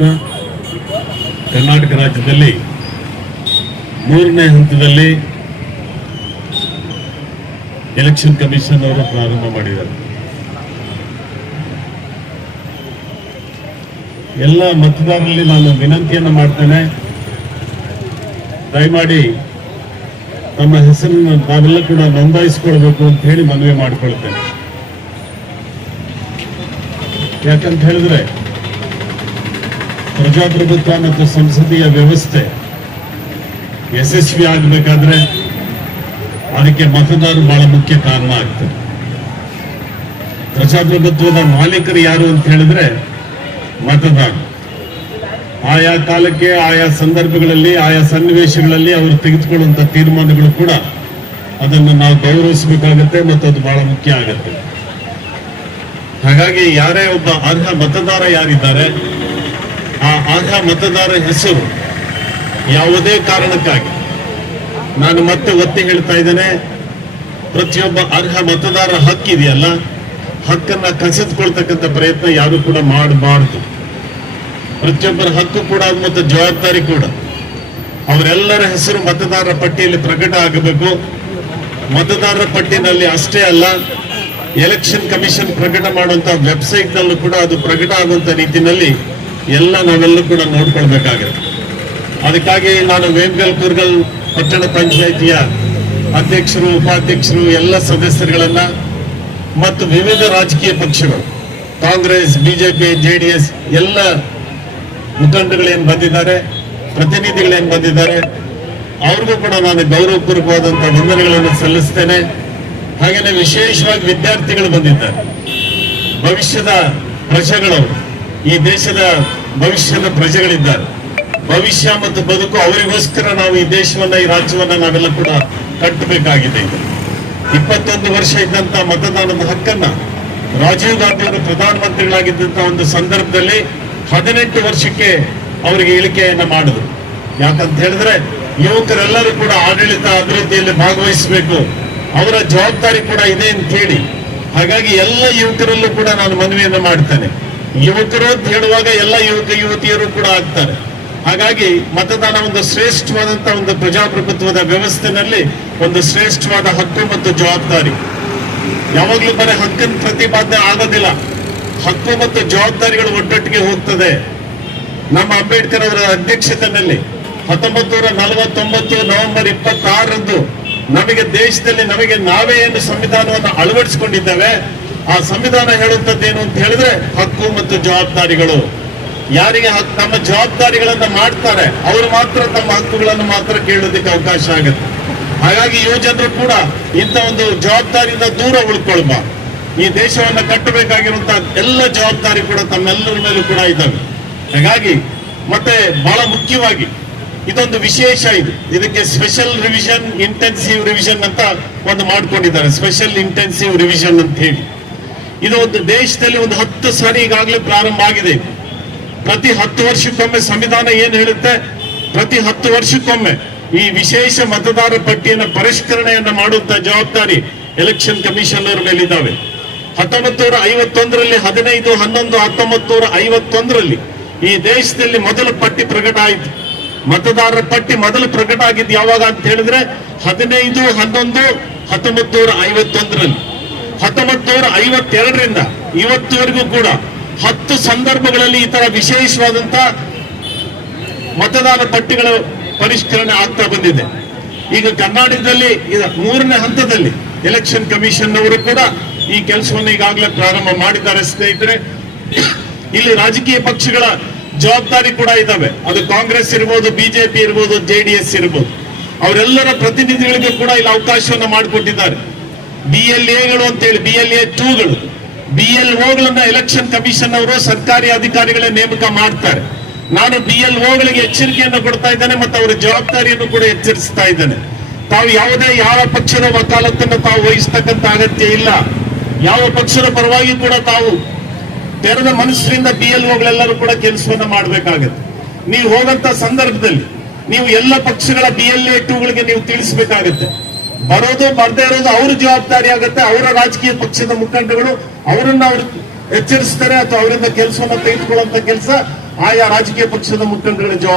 ಪ್ರಯತ್ನ ಕರ್ನಾಟಕ ರಾಜ್ಯದಲ್ಲಿ 3ನೇ ಹಂತದಲ್ಲಿ ಎಲೆಕ್ಷನ್ ಕಮಿಷನ್ ಅವರು ಪ್ರಾರಂಭ ಮಾಡಿದ್ದಾರೆ. ಎಲ್ಲ ಮತದಾರರಲ್ಲಿ ನಾನು ವಿನಂತಿಯನ್ನು ಮಾಡ್ತೇನೆ, ದಯಮಾಡಿ ತಮ್ಮ ಹೆಸರನ್ನು ನಾವೆಲ್ಲ ಕೂಡ ನೋಂದಾಯಿಸಿಕೊಳ್ಬೇಕು ಅಂತ ಹೇಳಿ ಮನವಿ ಮಾಡಿಕೊಳ್ತೇನೆ. ಯಾಕಂತ ಹೇಳಿದ್ರೆ ಪ್ರಜಾಪ್ರಭುತ್ವ ಮತ್ತು ಸಂಸದೀಯ ವ್ಯವಸ್ಥೆ ಯಶಸ್ವಿ ಆಗಬೇಕಾದ್ರೆ ಅದಕ್ಕೆ ಮತದಾರರು ಬಹಳ ಮುಖ್ಯ ಕಾರಣ ಆಗ್ತದೆ. ಪ್ರಜಾಪ್ರಭುತ್ವದ ಮಾಲೀಕರು ಯಾರು ಅಂತ ಹೇಳಿದ್ರೆ ಮತದಾರರು. ಆಯಾ ಕಾಲಕ್ಕೆ ಆಯಾ ಸಂದರ್ಭಗಳಲ್ಲಿ ಆಯಾ ಸನ್ನಿವೇಶಗಳಲ್ಲಿ ಅವರು ತೆಗೆದುಕೊಳ್ಳುವಂತ ತೀರ್ಮಾನಗಳು ಕೂಡ ಅದನ್ನು ನಾವು ಗೌರವಿಸಬೇಕಾಗತ್ತೆ ಮತ್ತು ಅದು ಬಹಳ ಮುಖ್ಯ ಆಗತ್ತೆ. ಹಾಗಾಗಿ ಯಾರೇ ಒಬ್ಬ ಅರ್ಹ ಮತದಾರ ಯಾರಿದ್ದಾರೆ ಆ ಅರ್ಹ ಮತದಾರ ಹೆಸರು ಯಾವುದೇ ಕಾರಣಕ್ಕಾಗಿ, ನಾನು ಮತ್ತೆ ಒತ್ತಿ ಹೇಳ್ತಾ ಇದ್ದೇನೆ, ಪ್ರತಿಯೊಬ್ಬ ಅರ್ಹ ಮತದಾರ ಹಕ್ಕಿದೆಯಲ್ಲ, ಹಕ್ಕನ್ನ ಕಸಿದುಕೊಳ್ತಕ್ಕಂಥ ಪ್ರಯತ್ನ ಯಾರು ಕೂಡ ಮಾಡಬಾರದು. ಪ್ರತಿಯೊಬ್ಬರ ಹಕ್ಕು ಕೂಡ ಮತ್ತು ಜವಾಬ್ದಾರಿ ಕೂಡ. ಅವರೆಲ್ಲರ ಹೆಸರು ಮತದಾರರ ಪಟ್ಟಿಯಲ್ಲಿ ಪ್ರಕಟ ಆಗಬೇಕು. ಮತದಾರರ ಪಟ್ಟಿನಲ್ಲಿ ಅಷ್ಟೇ ಅಲ್ಲ, ಎಲೆಕ್ಷನ್ ಕಮಿಷನ್ ಪ್ರಕಟ ಮಾಡುವಂತಹ ವೆಬ್ಸೈಟ್ ನಲ್ಲೂ ಕೂಡ ಅದು ಪ್ರಕಟ ಆಗುವಂತ ರೀತಿಯಲ್ಲಿ ನಾವೆಲ್ಲ ಕೂಡ ನೋಡ್ಕೊಳ್ಬೇಕಾಗುತ್ತೆ. ಅದಕ್ಕಾಗಿ ನಾನು ವೇಮಗಲ್ ಕುರ್ಗಲ್ ಪಟ್ಟಣ ಪಂಚಾಯಿತಿಯ ಅಧ್ಯಕ್ಷರು, ಉಪಾಧ್ಯಕ್ಷರು, ಎಲ್ಲ ಸದಸ್ಯರುಗಳನ್ನ ಮತ್ತು ವಿವಿಧ ರಾಜಕೀಯ ಪಕ್ಷಗಳು, ಕಾಂಗ್ರೆಸ್, ಬಿಜೆಪಿ, ಜೆಡಿಎಸ್ ಎಲ್ಲ ಮುಖಂಡಗಳೇನು ಬಂದಿದ್ದಾರೆ, ಪ್ರತಿನಿಧಿಗಳೇನು ಬಂದಿದ್ದಾರೆ, ಅವ್ರಿಗೂ ಕೂಡ ನಾನು ಗೌರವಪೂರ್ವಕವಾದಂತಹ ವಂದನೆಗಳನ್ನು ಸಲ್ಲಿಸ್ತೇನೆ. ಹಾಗೇನೆ ವಿಶೇಷವಾಗಿ ವಿದ್ಯಾರ್ಥಿಗಳು ಬಂದಿದ್ದಾರೆ, ಭವಿಷ್ಯದ ಪ್ರಜೆಗಳವರು, ಈ ದೇಶದ ಭವಿಷ್ಯದ ಪ್ರಜೆಗಳಿದ್ದಾರೆ. ಭವಿಷ್ಯ ಮತ್ತು ಬದುಕು ಅವರಿಗೋಸ್ಕರ ನಾವು ಈ ದೇಶವನ್ನ, ಈ ರಾಜ್ಯವನ್ನ ನಾವೆಲ್ಲ ಕೂಡ ಕಟ್ಟಬೇಕಾಗಿದೆ. 21 ವರ್ಷ ಇದ್ದಂತ ಮತದಾನದ ಹಕ್ಕನ್ನ ರಾಜೀವ್ ಗಾಂಧಿ ಅವರು ಪ್ರಧಾನಮಂತ್ರಿಗಳಾಗಿದ್ದಂತ ಒಂದು ಸಂದರ್ಭದಲ್ಲಿ 18 ವರ್ಷಕ್ಕೆ ಅವರಿಗೆ ಇಳಿಕೆಯನ್ನ ಮಾಡಿದ್ರು. ಯಾಕಂತ ಹೇಳಿದ್ರೆ ಯುವಕರೆಲ್ಲರೂ ಕೂಡ ಆಡಳಿತ ಅಭಿವೃದ್ಧಿಯಲ್ಲಿ ಭಾಗವಹಿಸಬೇಕು, ಅವರ ಜವಾಬ್ದಾರಿ ಕೂಡ ಇದೆ ಅಂತ ಹೇಳಿ. ಹಾಗಾಗಿ ಎಲ್ಲ ಯುವಕರಲ್ಲೂ ಕೂಡ ನಾನು ಮನವಿಯನ್ನ ಮಾಡ್ತೇನೆ. ಯುವಕರು ಅಂತ ಹೇಳುವಾಗ ಎಲ್ಲ ಯುವಕ ಯುವತಿಯರು ಕೂಡ ಆಗ್ತಾರೆ. ಹಾಗಾಗಿ ಮತದಾನ ಒಂದು ಶ್ರೇಷ್ಠವಾದಂತಹ ಒಂದು ಪ್ರಜಾಪ್ರಭುತ್ವದ ವ್ಯವಸ್ಥೆನಲ್ಲಿ ಒಂದು ಶ್ರೇಷ್ಠವಾದ ಹಕ್ಕು ಮತ್ತು ಜವಾಬ್ದಾರಿ. ಯಾವಾಗ್ಲೂ ಬರೀ ಹಕ್ಕಿನ ಪ್ರತಿಪಾದನೆ ಆಗೋದಿಲ್ಲ, ಹಕ್ಕು ಮತ್ತು ಜವಾಬ್ದಾರಿಗಳು ಒಟ್ಟೊಟ್ಟಿಗೆ ಹೋಗ್ತದೆ. ನಮ್ಮ ಅಂಬೇಡ್ಕರ್ ಅವರ ಅಧ್ಯಕ್ಷತೆಯಲ್ಲಿ 1949 ನವೆಂಬರ್ 26ರಂದು ನಮಗೆ ದೇಶದಲ್ಲಿ ನಾವೇ ಏನು ಸಂವಿಧಾನವನ್ನು ಅಳವಡಿಸಿಕೊಂಡಿದ್ದೇವೆ, ಆ ಸಂವಿಧಾನ ಹೇಳುವಂತದ್ದೇನು ಅಂತ ಹೇಳಿದ್ರೆ ಹಕ್ಕು ಮತ್ತು ಜವಾಬ್ದಾರಿಗಳು. ಯಾರಿಗೆ ತಮ್ಮ ಜವಾಬ್ದಾರಿಗಳನ್ನ ಮಾಡ್ತಾರೆ ಅವರು ಮಾತ್ರ ತಮ್ಮ ಹಕ್ಕುಗಳನ್ನು ಮಾತ್ರ ಕೇಳೋದಕ್ಕೆ ಅವಕಾಶ ಆಗುತ್ತೆ. ಹಾಗಾಗಿ ಯುವಜನರು ಕೂಡ ಇಂಥ ಒಂದು ಜವಾಬ್ದಾರಿಯಿಂದ ದೂರ ಉಳ್ಕೊಳ್ಬಾರ್ದು. ಈ ದೇಶವನ್ನ ಕಟ್ಟಬೇಕಾಗಿರುವಂತಹ ಎಲ್ಲ ಜವಾಬ್ದಾರಿ ಕೂಡ ತಮ್ಮೆಲ್ಲರ ಮೇಲೂ ಕೂಡ ಇದ್ದಾವೆ. ಹಾಗಾಗಿ ಮತ್ತೆ ಬಹಳ ಮುಖ್ಯವಾಗಿ ಇದೊಂದು ವಿಶೇಷ, ಇದಕ್ಕೆ ಸ್ಪೆಷಲ್ ರಿವಿಷನ್, ಇಂಟೆನ್ಸಿವ್ ರಿವಿಷನ್ ಅಂತ ಒಂದು ಮಾಡ್ಕೊಂಡಿದ್ದಾರೆ. ಸ್ಪೆಷಲ್ ಇಂಟೆನ್ಸಿವ್ ರಿವಿಷನ್ ಅಂತ ಹೇಳಿ ಇದು ಒಂದು ದೇಶದಲ್ಲಿ ಒಂದು 10 ಸಾರಿ ಈಗಾಗಲೇ ಪ್ರಾರಂಭ ಆಗಿದೆ. ಪ್ರತಿ 10 ವರ್ಷಕ್ಕೊಮ್ಮೆ ಸಂವಿಧಾನ ಏನ್ ಹೇಳುತ್ತೆ, ಪ್ರತಿ 10 ವರ್ಷಕ್ಕೊಮ್ಮೆ ಈ ವಿಶೇಷ ಮತದಾರರ ಪಟ್ಟಿಯನ್ನು ಪರಿಷ್ಕರಣೆಯನ್ನ ಮಾಡುವಂತ ಜವಾಬ್ದಾರಿ ಎಲೆಕ್ಷನ್ ಕಮಿಷನ್ ಅವರ ಮೇಲಿದ್ದಾವೆ. 1951ರಲ್ಲಿ 15/11/1951ರಲ್ಲಿ ಈ ದೇಶದಲ್ಲಿ ಮೊದಲ ಪಟ್ಟಿ ಪ್ರಕಟ ಆಯಿತು. ಮತದಾರರ ಪಟ್ಟಿ ಮೊದಲು ಪ್ರಕಟ ಆಗಿದ್ದು ಯಾವಾಗ ಅಂತ ಹೇಳಿದ್ರೆ 15/11/1951ರಲ್ಲಿ. 1952ರಿಂದ ಇವತ್ತುವರೆಗೂ ಕೂಡ 10 ಸಂದರ್ಭಗಳಲ್ಲಿ ಈ ತರ ವಿಶೇಷವಾದಂತ ಮತದಾರ ಪಟ್ಟಿಗಳ ಪರಿಷ್ಕರಣೆ ಆಗ್ತಾ ಬಂದಿದೆ. ಈಗ ಕರ್ನಾಟಕದಲ್ಲಿ 3ನೇ ಹಂತದಲ್ಲಿ ಎಲೆಕ್ಷನ್ ಕಮಿಷನ್ ಅವರು ಕೂಡ ಈ ಕೆಲಸವನ್ನು ಈಗಾಗಲೇ ಪ್ರಾರಂಭ ಮಾಡಿದ್ದಾರೆ. ಸ್ನೇಹಿತರೆ, ಇಲ್ಲಿ ರಾಜಕೀಯ ಪಕ್ಷಗಳ ಜವಾಬ್ದಾರಿ ಕೂಡ ಇದ್ದಾವೆ. ಅದು ಕಾಂಗ್ರೆಸ್ ಇರ್ಬೋದು, ಬಿಜೆಪಿ ಇರ್ಬೋದು, ಜೆಡಿಎಸ್ ಇರ್ಬೋದು, ಅವರೆಲ್ಲರ ಪ್ರತಿನಿಧಿಗಳಿಗೆ ಕೂಡ ಇಲ್ಲಿ ಅವಕಾಶವನ್ನು ಮಾಡಿಕೊಟ್ಟಿದ್ದಾರೆ. BLAಗಳು ಅಂತೇಳಿ BLA 2ಗಳು, BLOಗಳನ್ನ ಎಲೆಕ್ಷನ್ ಕಮಿಷನ್ ಅವರು ಸರ್ಕಾರಿ ಅಧಿಕಾರಿಗಳೇ ನೇಮಕ ಮಾಡ್ತಾರೆ. ನಾನು BLOಗಳಿಗೆ ಎಚ್ಚರಿಕೆಯನ್ನು ಕೊಡ್ತಾ ಇದ್ದೇನೆ ಮತ್ತು ಅವರ ಜವಾಬ್ದಾರಿಯನ್ನು ಕೂಡ ಎಚ್ಚರಿಸ್ತಾ ಇದ್ದೇನೆ. ತಾವು ಯಾವ ಪಕ್ಷದ ವಕಾಲತ್ತನ್ನು ತಾವು ವಹಿಸ್ತಕ್ಕಂಥ ಅಗತ್ಯ ಇಲ್ಲ. ಯಾವ ಪಕ್ಷದ ಪರವಾಗಿ ಕೂಡ ತಾವು ತೆರೆದ ಮನಸ್ಸಿನಿಂದ BLOಗಳೆಲ್ಲರೂ ಕೂಡ ಕೆಲಸವನ್ನ ಮಾಡಬೇಕಾಗತ್ತೆ. ನೀವು ಹೋಗಂತ ಸಂದರ್ಭದಲ್ಲಿ ನೀವು ಎಲ್ಲ ಪಕ್ಷಗಳ BLA 2ಗಳಿಗೆ ನೀವು ತಿಳಿಸಬೇಕಾಗತ್ತೆ. ಬರೋದು ಬರ್ದೇ ಇರೋದು ಅವ್ರ ಜವಾಬ್ದಾರಿ ಆಗುತ್ತೆ. ಅವರ ರಾಜಕೀಯ ಪಕ್ಷದ ಮುಖಂಡಗಳು ಅವರನ್ನ ಅವರು ಎಚ್ಚರಿಸ್ತಾರೆ ಅಥವಾ ಅವರಿಂದ ಕೆಲಸವನ್ನ ತೆಗೆದುಕೊಳ್ಳುವಂತ ಕೆಲಸ ಆಯಾ ರಾಜಕೀಯ ಪಕ್ಷದ ಮುಖಂಡಗಳ ಜವಾಬ್ದಾರಿ.